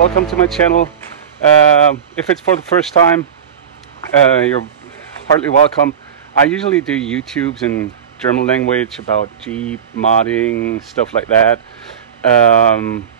welcome to my channel. If it's for the first time, you're heartily welcome. I usually do YouTubes in German language about Jeep, modding, stuff like that,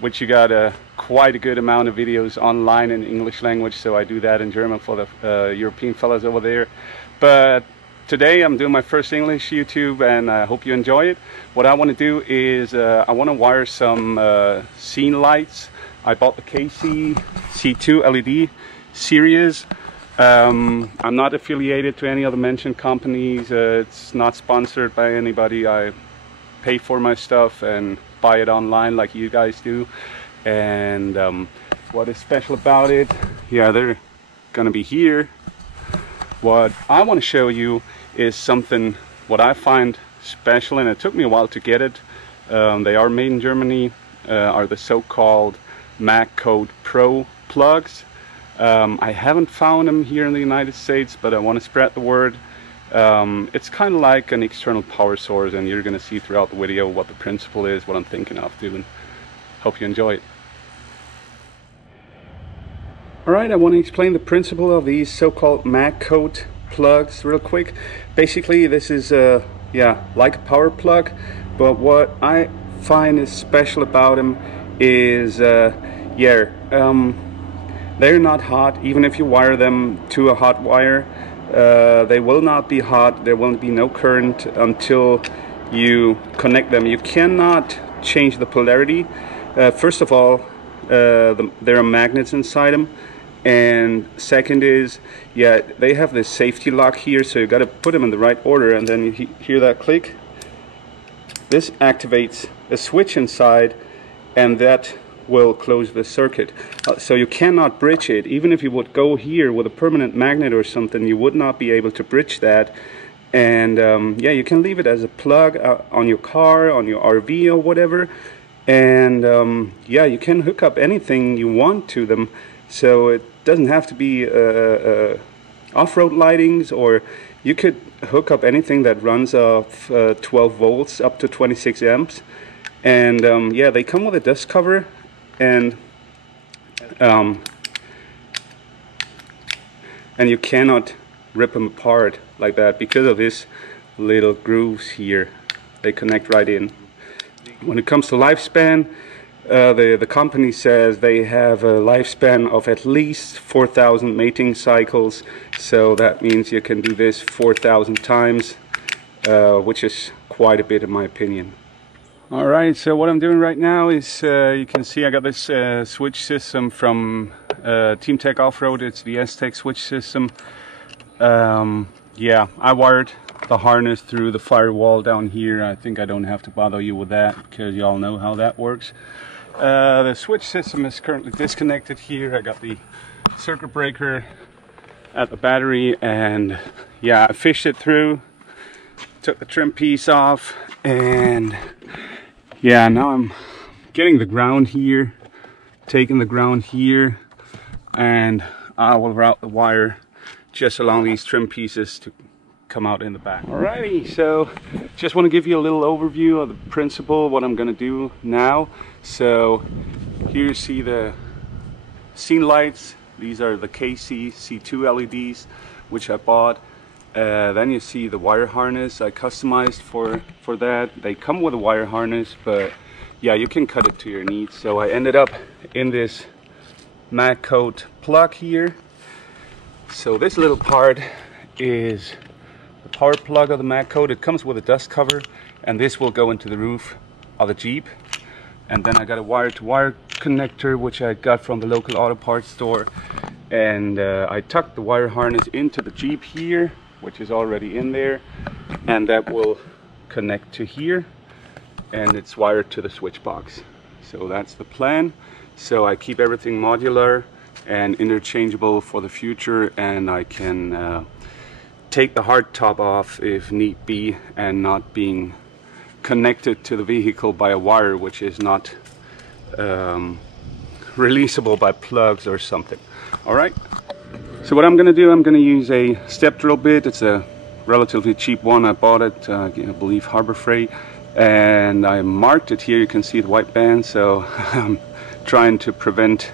which you got quite a good amount of videos online in English language, so I do that in German for the European fellas over there. But today I'm doing my first English YouTube, and I hope you enjoy it. What I want to do is I want to wire some scene lights. I bought the KCies C2 LED series. I'm not affiliated to any other mentioned companies. It's not sponsored by anybody. I pay for my stuff and buy it online like you guys do. And what is special about it? Yeah, they're gonna be here. What I want to show you is something what I find special, and it took me a while to get it. They are made in Germany, are the so-called MagCode Pro plugs. I haven't found them here in the United States, but I want to spread the word. It's kind of like an external power source, and you're going to see throughout the video what the principle is, what I'm thinking of doing. Hope you enjoy it. Alright, I want to explain the principle of these so-called MagCode plugs real quick. Basically, this is yeah, like a power plug, but what I find is special about them is they're not hot. Even if you wire them to a hot wire, they will not be hot. There will be no current until you connect them. You cannot change the polarity. First of all, there are magnets inside them, and second is, yeah, they have this safety lock here, so you got to put them in the right order, and then you hear that click. This activates a switch inside, and that will close the circuit. So you cannot bridge it. Even if you would go here with a permanent magnet or something, you would not be able to bridge that. And yeah, you can leave it as a plug on your car, on your RV or whatever. And yeah, you can hook up anything you want to them. So it doesn't have to be off-road lightings, or you could hook up anything that runs off 12 volts up to 26 amps. And yeah, they come with a dust cover, and you cannot rip them apart like that because of these little grooves here. They connect right in. When it comes to lifespan, the company says they have a lifespan of at least 4,000 mating cycles, so that means you can do this 4,000 times, which is quite a bit in my opinion. Alright, so what I'm doing right now is, you can see I got this switch system from Team Tech Off-Road. It's the S-Tech switch system. Yeah, I wired the harness through the firewall down here. I think I don't have to bother you with that because you all know how that works. The switch system is currently disconnected here. I got the circuit breaker at the battery, and yeah, I fished it through, took the trim piece off, and yeah, now I'm getting the ground here, taking the ground here, and I will route the wire just along these trim pieces to come out in the back. Alrighty, so just want to give you a little overview of the principle, what I'm going to do now. So here you see the scene lights. These are the KCies C2 LEDs, which I bought. Then you see the wire harness I customized for that. They come with a wire harness, but yeah, you can cut it to your needs. So I ended up in this MagCode plug here. So this little part is the power plug of the MagCode. It comes with a dust cover, and this will go into the roof of the Jeep. And then I got a wire-to-wire connector, which I got from the local auto parts store. And I tucked the wire harness into the Jeep here, which is already in there, and that will connect to here, and it's wired to the switch box. So that's the plan. So I keep everything modular and interchangeable for the future, and I can take the hardtop off if need be, and not being connected to the vehicle by a wire which is not releasable by plugs or something. Alright, so what I'm going to do, I'm going to use a step drill bit. It's a relatively cheap one. I bought it, I believe, Harbor Freight, and I marked it here. You can see the white band, so I'm trying to prevent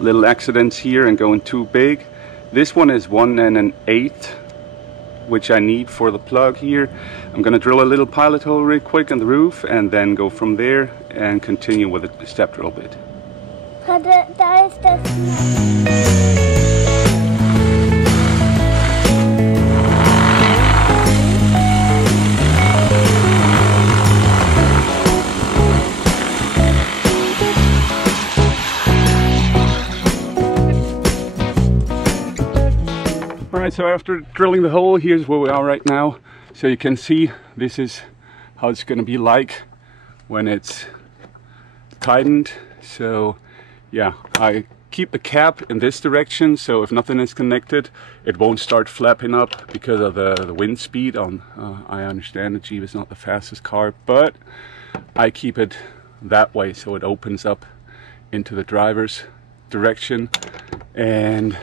little accidents here and going too big. This one is 1 1/8, which I need for the plug here. I'm gonna drill a little pilot hole real quick on the roof and then go from there and continue with the step drill bit. Alright, so after drilling the hole, here's where we are right now. So you can see this is how it's going to be like when it's tightened. So yeah, I keep the cap in this direction, so if nothing is connected, it won't start flapping up because of the wind speed. I understand the Jeep is not the fastest car, but I keep it that way so it opens up into the driver's direction, and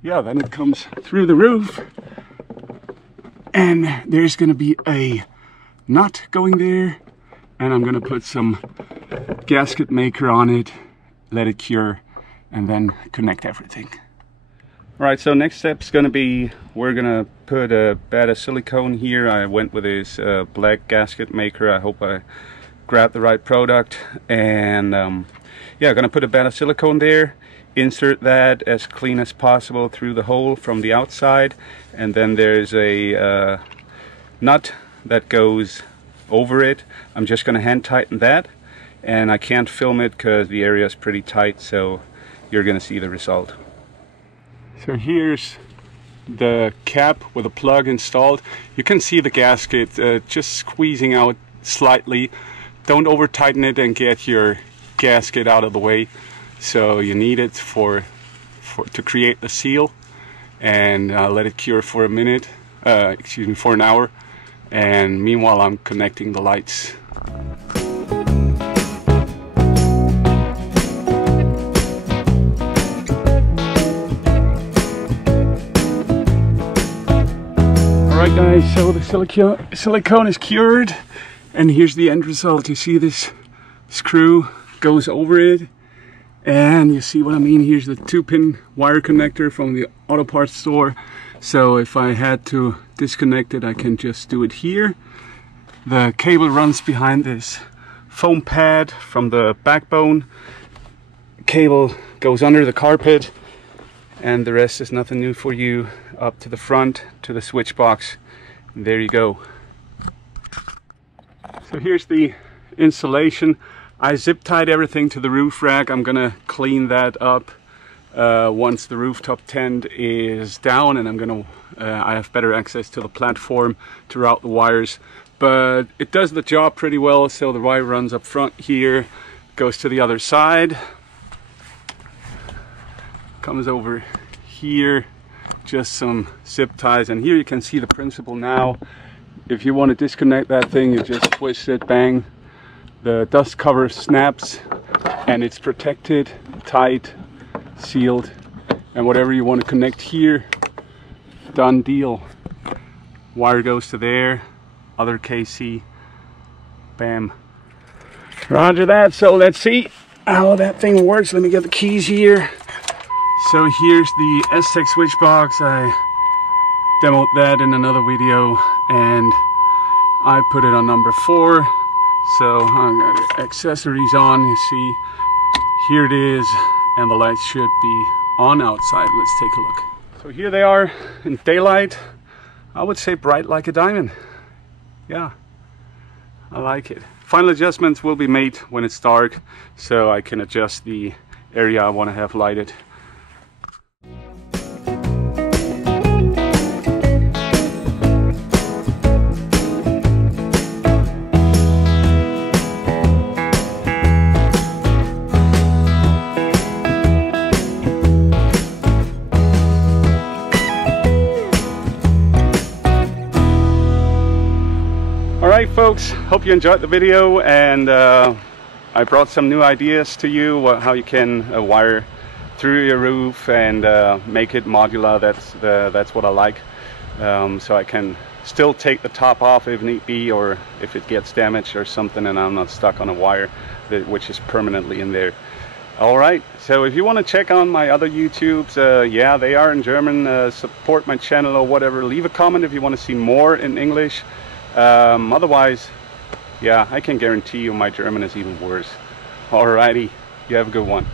yeah, then it comes through the roof, and there's gonna be a nut going there, and I'm gonna put some gasket maker on it, let it cure, and then connect everything. Alright, so next step's gonna be, we're gonna put a bed of silicone here. I went with this black gasket maker. I hope I grabbed the right product, and yeah, gonna put a bed of silicone there. Insert that as clean as possible through the hole from the outside, and then there's a nut that goes over it. I'm just going to hand tighten that, and I can't film it because the area is pretty tight, so you're going to see the result. So here's the cap with a plug installed. You can see the gasket just squeezing out slightly. Don't over tighten it and get your gasket out of the way. So you need it to create the seal, and let it cure for a minute, for an hour, and meanwhile I'm connecting the lights. Alright guys, so the silicone is cured, and here's the end result. You see this screw goes over it, and you see what I mean. Here's the 2-pin wire connector from the auto parts store. So if I had to disconnect it, I can just do it here. The cable runs behind this foam pad from the backbone. Cable goes under the carpet, and the rest is nothing new for you. Up to the front, to the switch box. And there you go. So here's the installation. I zip tied everything to the roof rack. I'm gonna clean that up once the rooftop tent is down, and I have better access to the platform to route the wires. But it does the job pretty well. So the wire runs up front here, goes to the other side, comes over here, just some zip ties, and here you can see the principle now. If you want to disconnect that thing, you just twist it, bang. The dust cover snaps, and it's protected, tight, sealed, and whatever you want to connect here, done deal. Wire goes to there, other KC, bam. Roger that. So let's see how that thing works. Let me get the keys here. So here's the S-Tech switch box. I demoed that in another video, and I put it on number 4. So I got accessories on, you see, here it is, and the lights should be on outside. Let's take a look. So here they are in daylight. I would say bright like a diamond. Yeah, I like it. Final adjustments will be made when it's dark, so I can adjust the area I want to have lighted. Alright folks, hope you enjoyed the video, and I brought some new ideas to you, how you can wire through your roof and make it modular. That's what I like, so I can still take the top off if need be, or if it gets damaged or something and I'm not stuck on a wire which is permanently in there. Alright, so if you want to check on my other YouTubes, yeah, they are in German, support my channel or whatever. Leave a comment if you want to see more in English. Otherwise, yeah, I can guarantee you my German is even worse. Alrighty, you have a good one.